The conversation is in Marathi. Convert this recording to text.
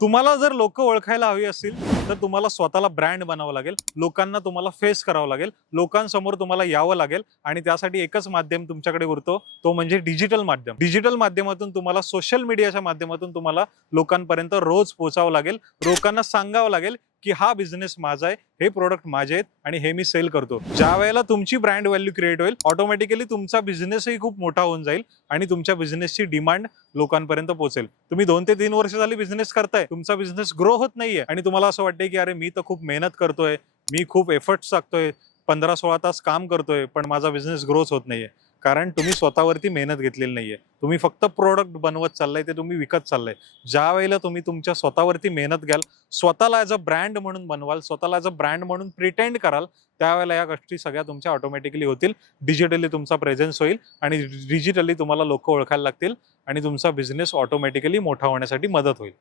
तुम्हाला जर लोक ओळखायला हवी असतील तर तुम्हाला स्वतःला ब्रँड बनावं लागेल, लोकांना तुम्हाला फेस करावं लागेल, लोकांसमोर तुम्हाला यावं लागेल आणि त्यासाठी एकच माध्यम तुमच्याकडे उरतो, तो म्हणजे डिजिटल माध्यम. डिजिटल माध्यमातून तुम्हाला सोशल मीडियाच्या माध्यमातून तुम्हाला लोकांपर्यंत रोज पोहोचावं लागेल, लोकांना सांगावं लागेल की हा बिझनेस माझा आहे, हे प्रोडक्ट माझे आहेत आणि हे मी सेल करतो. ज्या वेळेला तुमची ब्रँड व्हॅल्यू क्रिएट होईल, ऑटोमॅटिकली तुमचा बिझनेसही खूप मोठा होऊन जाईल आणि तुमच्या बिझनेसची डिमांड लोकांपर्यंत पोहोचेल. तुम्ही 2 ते 3 वर्ष झाली बिझनेस करताय, तुमचा बिझनेस ग्रो होत नाहीये आणि तुम्हाला असं वाटतंय की अरे मी तर खूप मेहनत करतोय, मी खूप एफर्ट्स टाकतोय, 15-16 तास काम करतोय, पण माझा बिझनेस ग्रोच होत नाहीये. कारण तुम्ही स्वतःवरती मेहनत घेतलेली नाहीये. तुम्ही फक्त प्रोडक्ट बनवत चाललाय, ते तुम्ही विकत चाललाय. ज्या वेळेला तुम्ही तुमच्या स्वतःवरती मेहनत घ्याल, स्वतःला ॲज अ ब्रँड म्हणून बनवाल, स्वतःला ॲज अ ब्रँड म्हणून प्रिटेंड कराल, त्यावेळेला या गोष्टी सगळ्या तुमच्या ऑटोमॅटिकली होतील. डिजिटली तुमचा प्रेझेन्स होईल आणि डिजिटली तुम्हाला लोकं ओळखायला लागतील आणि तुमचा बिझनेस ऑटोमॅटिकली मोठा होण्यासाठी मदत होईल.